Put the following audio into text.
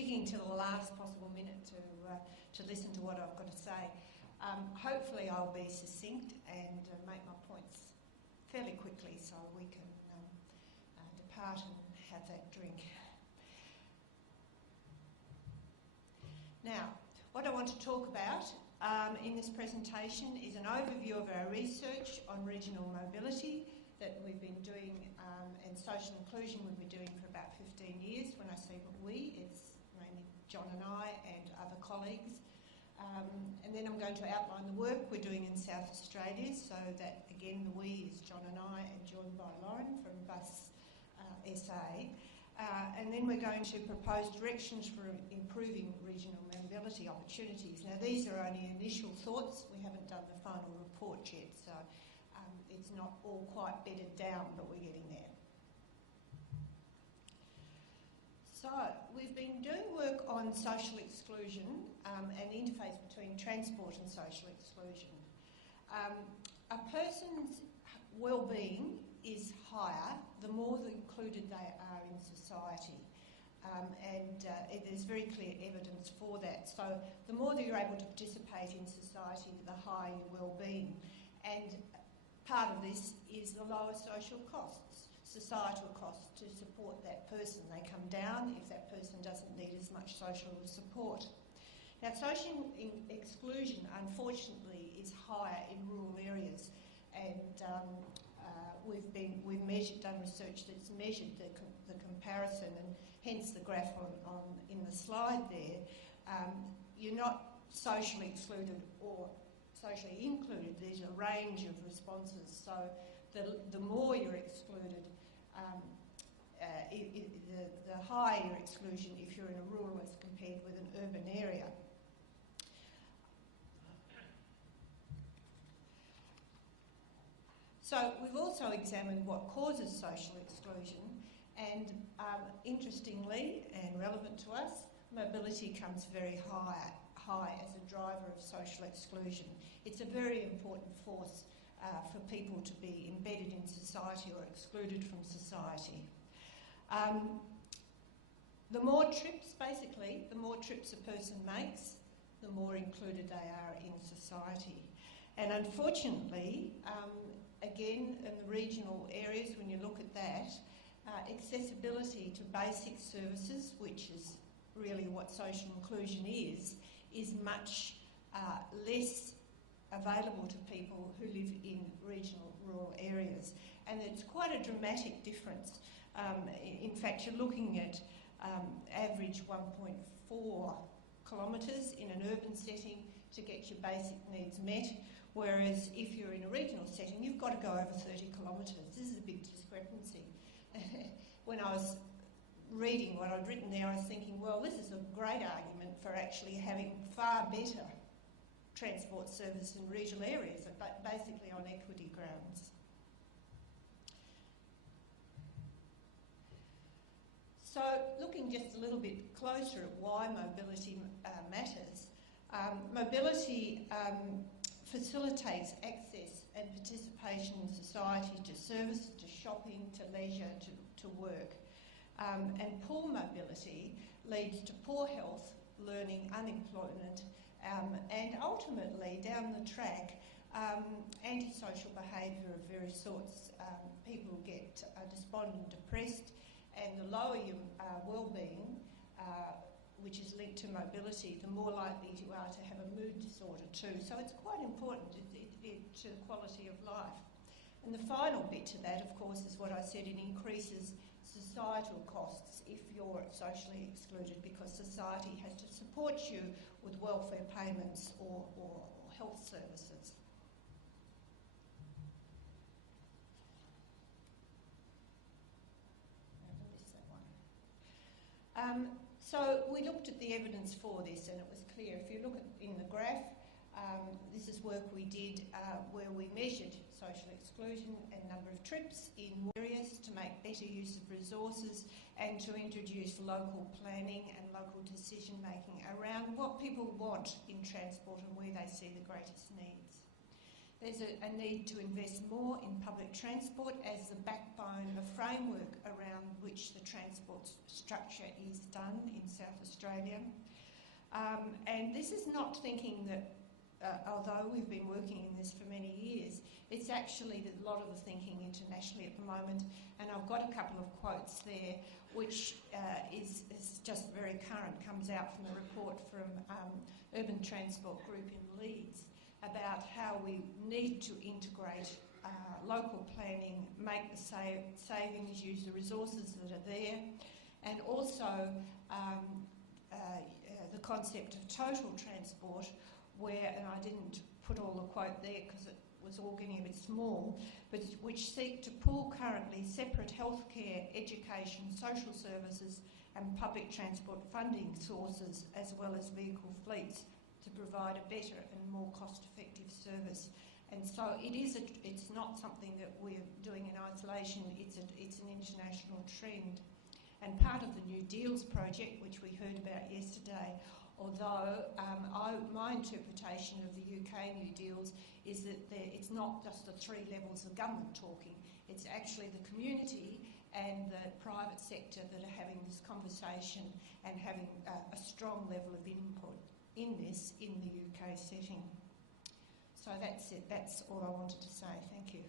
sticking to the last possible minute to listen to what I've got to say. Hopefully I'll be succinct and make my points fairly quickly so we can depart and have that drink. Now, what I want to talk about in this presentation is an overview of our research on regional mobility that we've been doing and social inclusion we've been doing for about 15 years. When I say we, it's mainly John and I and other colleagues. And then I'm going to outline the work we're doing in South Australia, so that again the we is John and I and joined by Lauren from BUS SA. And then we're going to propose directions for improving regional mobility opportunities. Now these are only initial thoughts, we haven't done the final report yet, so it's not all quite bedded down, but we're getting there. So we've been doing work on social exclusion and the interface between transport and social exclusion. A person's well-being is higher the more included they are in society. There's very clear evidence for that. So the more that you're able to participate in society, the higher your well-being. And part of this is the lower social costs, societal costs to support that person. They come down if that person doesn't need as much social support. Now, social exclusion, unfortunately, is higher in rural areas, and we've done research that's measured the comparison, and hence the graph in the slide there. You're not socially excluded or socially included. There's a range of responses. So the more you're excluded, the higher your exclusion if you're in a rural as compared with an urban area. So we've also examined what causes social exclusion, and interestingly and relevant to us, mobility comes very high as a driver of social exclusion. It's a very important force for people to be embedded in society or excluded from society. The more trips a person makes, the more included they are in society. And unfortunately, again, in the regional areas, when you look at that, accessibility to basic services, which is really what social inclusion is much less available to people who live in regional rural areas. And it's quite a dramatic difference. In fact, you're looking at average 1.4 kilometres in an urban setting to get your basic needs met, whereas if you're in a regional setting, you've got to go over 30 kilometres. This is a big discrepancy. When I was reading what I'd written there, I was thinking, well, this is a great argument for actually having far better transport service in regional areas, but basically on equity grounds. So looking just a little bit closer at why mobility matters, mobility facilitates access and participation in society to services, to shopping, to leisure, to work. And poor mobility leads to poor health, learning, unemployment, and ultimately, down the track, antisocial behaviour of various sorts. People get despondent, depressed, and the lower your well-being, which is linked to mobility, the more likely you are to have a mood disorder too. So it's quite important to the quality of life. And the final bit to that, of course, is what I said, it increases societal costs if you're socially excluded, because society has to support you with welfare payments or health services. So we looked at the evidence for this, and it was clear. If you look in the graph, this is work we did where we measured social exclusion and number of trips in areas to make better use of resources and to introduce local planning and local decision making around what people want in transport and where they see the greatest needs. There's a need to invest more in public transport as the backbone, the framework around which the transport structure is done in South Australia. And this is not thinking that, although we've been working in this for many years, it's actually a lot of the thinking internationally at the moment. And I've got a couple of quotes there, which is just very current, comes out from a report from Urban Transport Group in Leeds, about how we need to integrate local planning, make the savings, use the resources that are there, and also the concept of total transport, where, and I didn't put all the quote there because it was all getting a bit small, but which seek to pool currently separate healthcare, education, social services and public transport funding sources, as well as vehicle fleets, to provide a better and more cost-effective service. And so it's not something that we're doing in isolation, it's an international trend. And part of the New Deals project, which we heard about yesterday, although my interpretation of the UK New Deals is that it's not just the three levels of government talking, it's actually the community and the private sector that are having this conversation and having a strong level of input in this in the UK setting. So that's it. That's all I wanted to say. Thank you.